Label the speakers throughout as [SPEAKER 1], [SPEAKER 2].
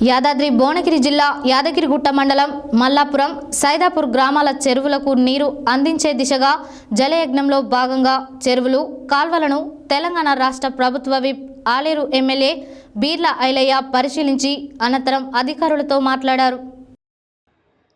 [SPEAKER 1] యాదాద్రి భువనగిరి జిల్లా యాదగిరిగుట్ట మండలం మల్లాపురం సైదాపూర్ గ్రామాల చెరువులకు నీరు అందించే దిశగా జలయజ్ఞంలో భాగంగా చెరువులు కాల్వలను తెలంగాణ రాష్ట్ర ప్రభుత్వ విప్ ఆలేరు ఎమ్మెల్యే బీర్ల ఐలయ్య పరిశీలించి అనంతరం అధికారులతో మాట్లాడారు.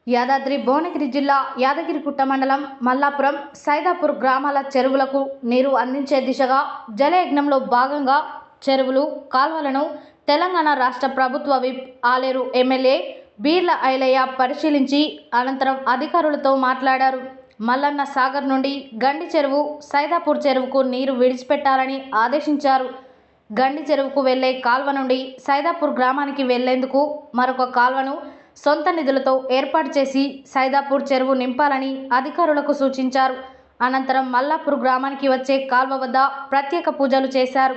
[SPEAKER 1] యాదాద్రి భువనగిరి జిల్లా యాదగిరిగుట్ట మండలం మల్లాపురం సైదాపూర్ గ్రామాల చెరువులకు నీరు అందించే దిశగా జలయజ్ఞంలో భాగంగా చెరువులు కాల్వలను తెలంగాణ రాష్ట్ర ప్రభుత్వ విప్ ఆలేరు ఎమ్మెల్యే బీర్ల ఐలయ్య పరిశీలించి అనంతరం అధికారులతో మాట్లాడారు. మల్లన్న సాగర్ నుండి గండి చెరువు సైదాపూర్ చెరువుకు నీరు విడిచిపెట్టాలని ఆదేశించారు. గండి చెరువుకు వెళ్ళే కాల్వ నుండి సైదాపూర్ గ్రామానికి వెళ్ళేందుకు మరొక కాల్వను సొంత నిధులతో ఏర్పాటు చేసి సైదాపూర్ చెరువు నింపాలని అధికారులకు సూచించారు. అనంతరం మల్లాపూర్ గ్రామానికి వచ్చే కాల్వ వద్ద ప్రత్యేక పూజలు చేశారు.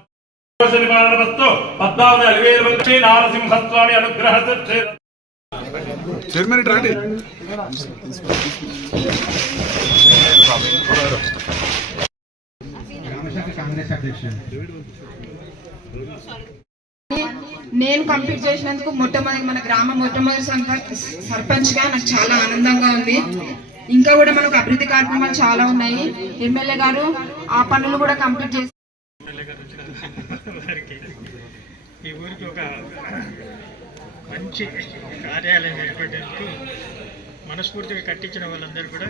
[SPEAKER 2] నారసింహస్వామి అనుగ్రహ
[SPEAKER 3] చైర్మన్
[SPEAKER 4] నేను కంప్లీట్ చేసినందుకు మొట్టమొదటి మన గ్రామ మొట్టమొదటి సర్పంచ్గా నాకు చాలా ఆనందంగా ఉంది. ఇంకా కూడా మనకు అభివృద్ధి కార్యక్రమాలు చాలా ఉన్నాయి. ఎమ్మెల్యే గారు ఆ పనులు కూడా కంప్లీట్ చేసి
[SPEAKER 5] ఈ ఊరికి ఒక మంచి కార్యాలయం ఏర్పడేందుకు మనస్ఫూర్తిగా కట్టించిన వాళ్ళందరూ కూడా